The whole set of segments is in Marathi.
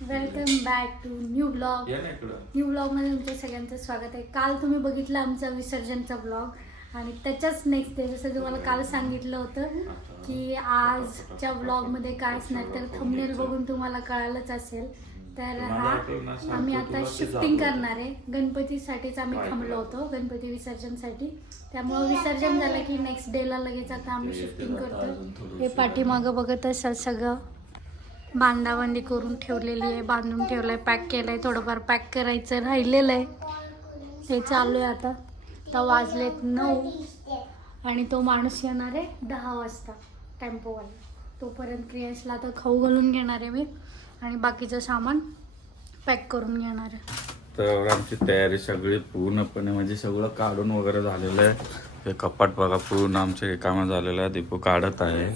Welcome back to new blog new ब्लॉगमध्ये तुमचं सगळ्यांचं स्वागत आहे. काल तुम्ही बघितलं आमचा विसर्जनचा ब्लॉग आणि त्याच्याच नेक्स्ट डे जसं तुम्हाला काल सांगितलं होतं की आजच्या ब्लॉगमध्ये कायच नाही तर थंबनेल बघून तुम्हाला कळालंच असेल. तर हा आम्ही आता शिफ्टिंग करणार आहे. गणपतीसाठीच आम्ही थांबलो होतो गणपती विसर्जनसाठी. त्यामुळं विसर्जन झालं की नेक्स्ट डेला लगेच आता आम्ही शिफ्टिंग करतो. हे पाठीमागं बघत असाल सगळं. बांधाबांधी करून ठेवलेली आहे बांधून ठेवलं आहे पॅक केलं आहे थोडंफार पॅक करायचं राहिलेलं आहे. हे चालू आहे आता. तर वाजलेत नऊ आणि तो माणूस येणार आहे दहा वाजता टेम्पोवाला. तोपर्यंत क्रियासला आता खाऊ घालून घेणार आहे मी आणि बाकीचं सामान पॅक करून घेणार आहे. तर आमची तयारी सगळी पूर्णपणे म्हणजे सगळं काढून वगैरे झालेलं आहे. हे कपाट बघा पूर्ण आमचे कामं झालेलं आहे. दीपू काढत आहे.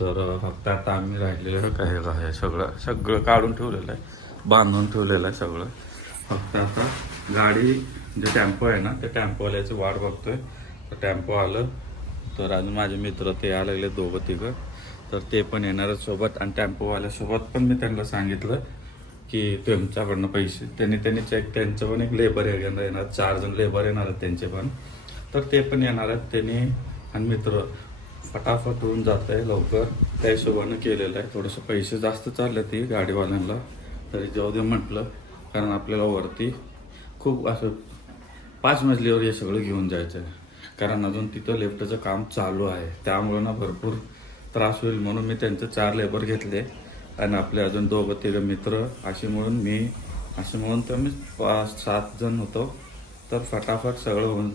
तर फक्त आता आम्ही राहिलेलं काय आहे सगळं सगळं काढून ठेवलेलं आहे. बांधून ठेवलेलं आहे सगळं. फक्त आता गाडी जे टॅम्पो आहे ना ते टेम्पोवाल्याची वाट बघतोय. तर टेम्पो आलं. तर अजून माझे मित्र ते आलेले लागले दोघं तिघं. तर ते पण येणार आहेत सोबत. आणि टेम्पोवाल्यासोबत पण मी त्यांना सांगितलं की तुमच्याकडनं पैसे त्यांनी त्यांनी चेक त्यांचं पण एक लेबर येणार येणार चार जण लेबर येणार आहेत त्यांचे पण. तर ते पण येणार आहेत त्यांनी आणि मित्र. फटाफट होऊन जात आहे लवकर. त्या हिशोबानं केलेलं आहे. थोडेसे पैसे जास्त चालले ते गाडीवाल्यांना. तरी जाऊ दे म्हटलं कारण आपल्याला वरती खूप असं पाच मजलीवर हे सगळं घेऊन जायचं आहे कारण अजून तिथं लिफ्टचं काम चालू आहे. त्यामुळं ना भरपूर त्रास होईल म्हणून मी त्यांचं चार लेबर घेतले. आणि आपले अजून दोघं तिघं मित्र असे म्हणून मी असे म्हणून तर मी पाच सात जण होतो. तर फटाफट सगळं होऊन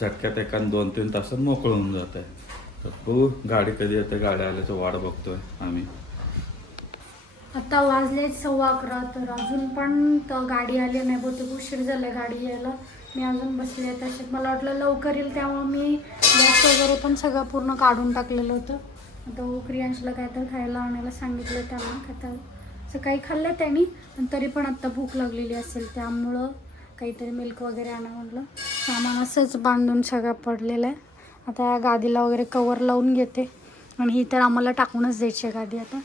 झटक्यात एका दोन तीन तासात मोकळं होऊन जात आहे तर बघू गाडी कधी येते? गाड्या आल्याचं वाट बघतोय आम्ही. आता वाजले सव्वा अकरा तर अजून पण तर गाडी आली नाही. बहुतेक उशीर झाला गाडी यायला. मी अजून बसले तसेच मला वाटलं लवकर येईल त्यामुळे मी गॅस वगैरे पण सगळं पूर्ण काढून टाकलेलं होतं. आता क्रियांशला काय तर खायला आणायला सांगितलं त्यांना. खाता तर सकाळी खाल्लं त्यांनी पण तरी पण आत्ता भूक लागलेली असेल. त्यामुळं काहीतरी मिल्क वगैरे आणा म्हटलं सामान असंच बांधून सगळं पडलेलं आहे. आता या गादीला वगैरे कवर लावून घेते. आणि ही तर आम्हाला टाकूनच द्यायची आहे गादी आता.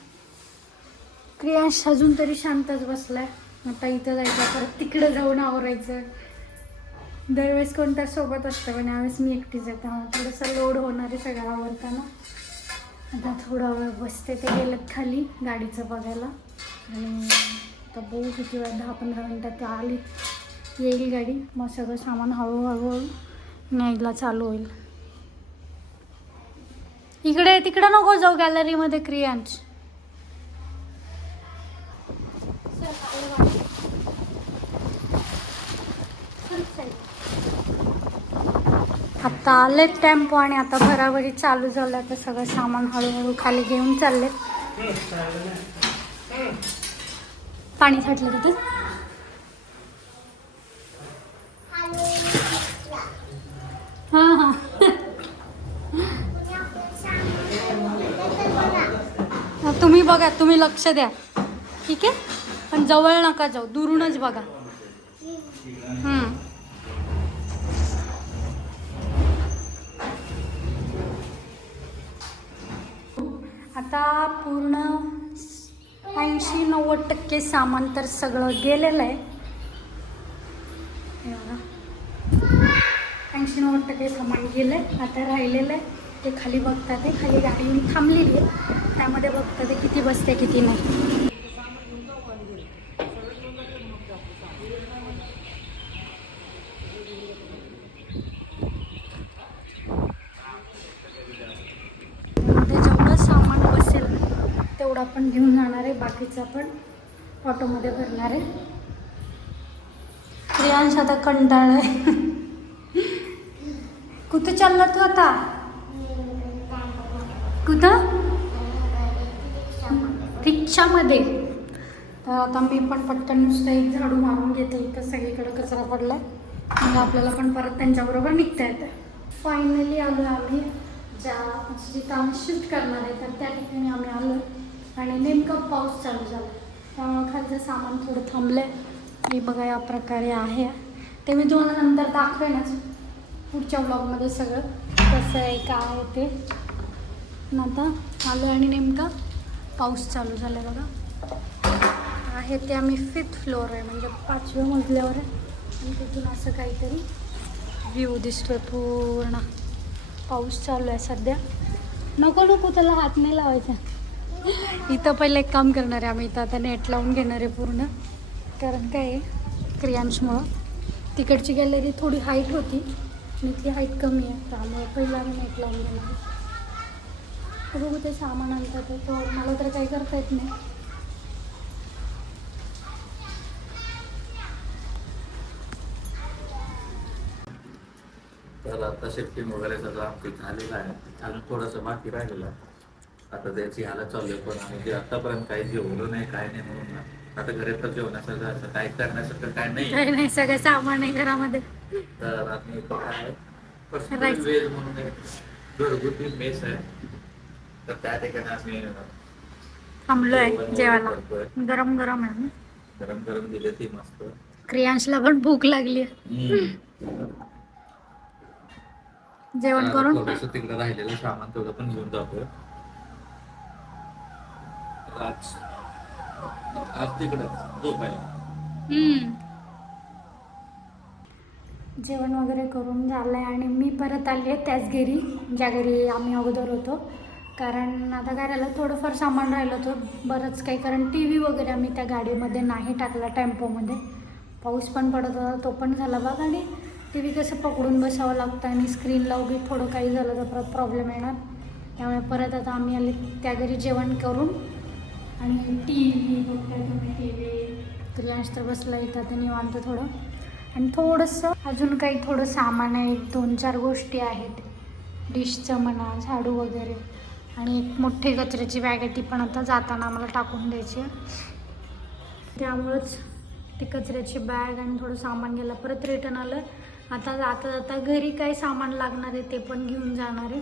क्रियांश अजून तरी शांतच बसलाय. आता इथं जायचं परत तिकडे जाऊन आवरायचं. दरवेळेस कोणत्या सोबत असतं पण यावेळेस मी एकटीच जाते मग थोडंसं लोड होणार आहे सगळं आवरताना. आता थोडा वेळ बसते ते गेलं खाली गाडीचं बघायला. आणि आता बघू किती वेळ दहा पंधरा मिनटात ते आली येईल गाडी. मग सगळं सामान हळूहळू न्यायला चालू होईल. इकडे तिकडे नको जाऊ गॅलरीमध्ये क्रियांश. आता आलेत टेम्पो आणि आता भराभरी चालू झालं तर सगळं सामान हळूहळू खाली घेऊन चालले. पाणी साठलं तिथे? हां हां. तुम्ही बघा तुम्ही लक्ष द्या. ठीक आहे? पण जवळ नका जाऊ दुरूनच बघा. आता पूर्ण ऐंशी नव्वद टक्के सामान तर सगळं गेलेलं आहे. ऐंशी नव्वद टक्के सामान गेलं आहे आता राहिलेलं आहे. ते खाली बघतात ते खाली गाडी थांबलेली आहे. त्यामध्ये बघतो ते किती बसते किती नाही. सामान बसेल तेवढं आपण घेऊन जाणार आहे. बाकीचं आपण ऑटोमध्ये भरणार आहे. प्रियांश आता कंटाळ आहे. कुठं चालला तू आता? कुठं? रिक्षामध्ये तर आता मी पण पटकन नुसतं एक झाडू मारून घेते इथं सगळीकडे कचरा पडला मग म्हणजे आपल्याला पण परत त्यांच्याबरोबर निघता येतं फायनली आलो आम्ही ज्या जिथं आम्ही शिफ्ट करणार आहे तर त्या ठिकाणी आम्ही आलो आणि नेमकं पाऊस चालू झाला. त्यामुळं खालचं सामान थोडं थांबलं आहे मी बघा या प्रकारे आहे. ते मी तुम्हाला नंतर दाखवेनच पुढच्या ब्लॉगमध्ये सगळं. कसं आहे काय आहे ते. आता आलो आणि नेमकं पाऊस चालू झाला बघा. आहे ते आम्ही फिफ्थ फ्लोअर आहे म्हणजे पाचव्या मजल्यावर आहे. आणि तिथून असं काहीतरी व्ह्यू दिसतोय पूर्ण. पाऊस चालू आहे सध्या. नको नको त्याला हात नाही लावायचा. इथं पहिलं एक काम करणार आहे आम्ही. इथं आता नेट लावून घेणार आहे पूर्ण. कारण काय आहे क्रियांशमुळं. तिकडची गॅलरी थोडी हाईट होती. आणि इथली हाईट कमी आहे. त्यामुळे पहिलं आम्ही नेट लावून घेणार आहे. बघू ते सामान आणतात तो मला तर काही करता येत नाही. तर आता शिफ्टिंग वगैरे सगळं आमचं झालेलं आहे. अजून थोडंसं बाकी राहिलेलं आहे. आता त्याची ह्याला चालू आहे. पण आम्ही ते आतापर्यंत काही जेवलो नाही काय नाही म्हणून. आता घरी तर जेवण्यासारखं असं काही करण्यासारखं काय नाही. काही नाही सगळं सामान आहे घरामध्ये. तर आम्ही काय म्हणून घरगुती मेस आहे. तर त्या ठिकाणी आम्ही थांबलोय जेवायला. गरम गरम आहे. गरम गरम दिले ती मस्त. क्रियांशला पण भूक लागली जेवण करून? तिकडे राहिलेलं सामान तेवढं पण घेऊन जातोय आज आज तिकडे झोपायला. हम्म. जेवण वगैरे करून झालंय आणि मी परत आली आहे त्याच घरी ज्या घरी आम्ही अगोदर होतो. कारण आता काय राहिलं थोडंफार सामान राहिलं होतं. बरंच काही कारण टी व्ही वगैरे आम्ही त्या गाडीमध्ये नाही टाकला टेम्पोमध्ये. पाऊस पण पडत होता तो पण झाला बघ. आणि टी व्ही कसं पकडून बसावं लागतं आणि स्क्रीनला उगी थोडं काही झालं तर परत प्रॉब्लेम येणार. त्यामुळे परत आता आम्ही आले त्या घरी जेवण करून. आणि टी व्ही बघताय तुम्ही टी व्ही क्रियांश तर बसला येतात आता निवांत थोडं. आणि थोडंसं अजून काही थोडं सामान आहे दोन चार गोष्टी आहेत. डिशचं म्हणा झाडू वगैरे. आणि एक मोठी कचऱ्याची बॅग आहे ती पण आता जाताना आम्हाला टाकून द्यायची त्यामुळंच ती कचऱ्याची बॅग आणि थोडं सामान घ्यायला परत रिटर्न आलं. आता जाता जाता घरी काय सामान लागणार आहे ते पण घेऊन जाणार आहे.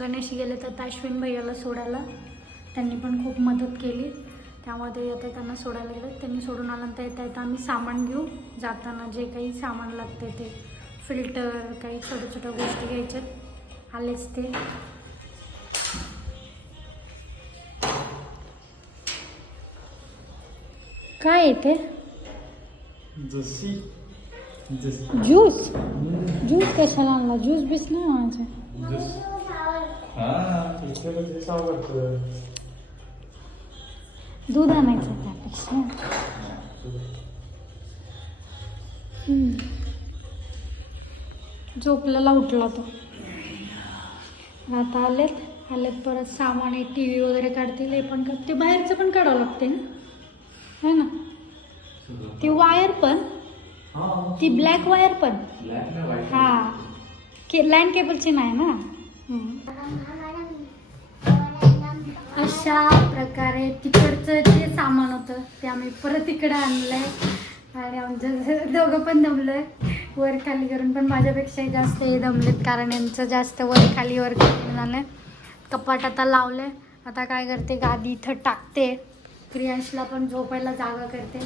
गणेश गेले तर अश्विन भैयाला सोडायला. त्यांनी पण खूप मदत केली. त्यामुळे ते आता त्यांना सोडायला गेलं. त्यांनी सोडून आल्यानंतर येता येता आम्ही सामान घेऊ. जाताना जे काही सामान लागते ते फिल्टर काही छोट्या छोट्या गोष्टी घ्यायच्यात. आलेच ते. काय येते जशी ज्यूस ज्यूस कशाला आणला ज्यूस बीस नाही सावरतं दूध आणायचं त्यापेक्षा. झोपलेला उठला तो आता आलेत आलेत परत सामान आहे टी व्ही वगैरे काढतील हे पण काढ- ते बाहेरचं पण काढावं लागते ना है ना? ती वायर पण ती ब्लॅक वायर पण. हा. के लँड केबलची नाही ना. अशा प्रकारे तिकडचं जे सामान होतं ते आम्ही परत इकडे आणलंय. आणि आमचं दोघं पण दमलोय. वर खाली करून पण माझ्यापेक्षाही जास्त हे दमलेत कारण यांचं जास्त वर खाली वर खाली झालंय कपाट आता लावलंय. आता काय करते गादी इथं टाकते. क्रियांशला पण झोपायला जागा करते.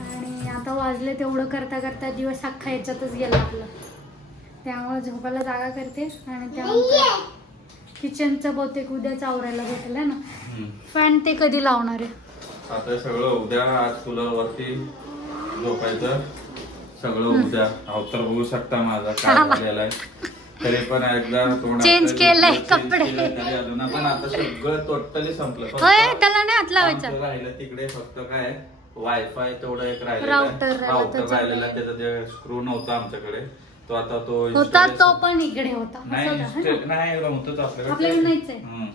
आणि आता वाजले तेवढं करता करता दिवस अख्खा याच्यातच गेला आपला. त्यामुळे झोपायला जागा करते आणि त्यानंतर किचनचं बहुतेक उद्याच आवरायला भेटेल ना? फॅन ते कधी लावणार आहे? आता सगळं उद्या आज तुला वरती झोपायचं. सगळं उद्या. अवतर बघू शकता माझा काय झालेला आहे. तरी पण एकदा तोंड Change आपलं केलंय change कपडे. केलंय तरी अजून पण आता सगळं टोटली संपलं फक्त होय त्याला नाही हात लावायचा आमचं राहिलं तिकडे फक्त काय वायफाय तेवढं एक Router राहिलेलं राहिला राऊटर त्याचा. राहिलेला त्याचा जे स्क्रू नव्हता आमच्याकडे तो आता तो होता installation- तो पण इकडे होता नाही असं होतं, है insta-? नाही नव्हतंच आपल्याकडे आपल्याकडे नाहीच आहे. हम्म.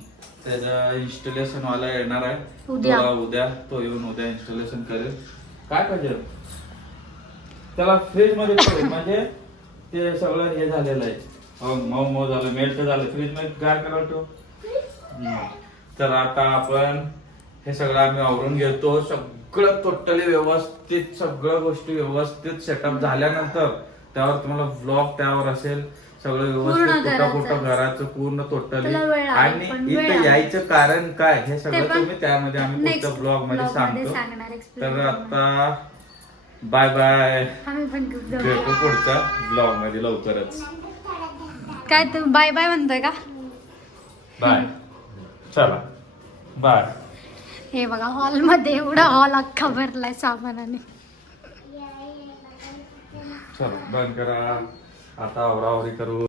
त्याचं इन्स्टॉलेशन वाला येणार आहे उद्या. तो उद्या तो येऊन उद्या इन्स्टॉलेशन करेल काय पाहिजे त्याला फ्रीजमध्ये ठेव, म्हणजे ते सगळं हे झालेलं आहे अहो, मऊ मऊ झालं मेल्ट झालं फ्रीजमध्ये गार करायला ठेव हम्म. तर आता आपण हे सगळं आम्ही आवरून घेतो सगळं टोटली व्यवस्थित सगळं गोष्टी व्यवस्थित सेटअप झाल्यानंतर त्यावर तुम्हाला ब्लॉग त्यावर असेल सगळं व्यवस्थित कुठं घराचं. कुठं घराचं पूर्ण टोटली आणि इथं. यायचं कारण काय हे सगळं तुम्ही त्यामध्ये आम्ही पुढच्या ब्लॉगमध्ये सांगतो तर. आता बाय बाय आम्ही पण खूप दमलो. भेटू पुढच्या ब्लॉगमध्ये लवकरच काय तू बाय बाय म्हणतोय का? बाय. चला. बाय. हे बघा हॉलमध्ये एवढा हॉल अख्खा भरलाय सामानाने. चला बंद करा. आता आवरावरी करू.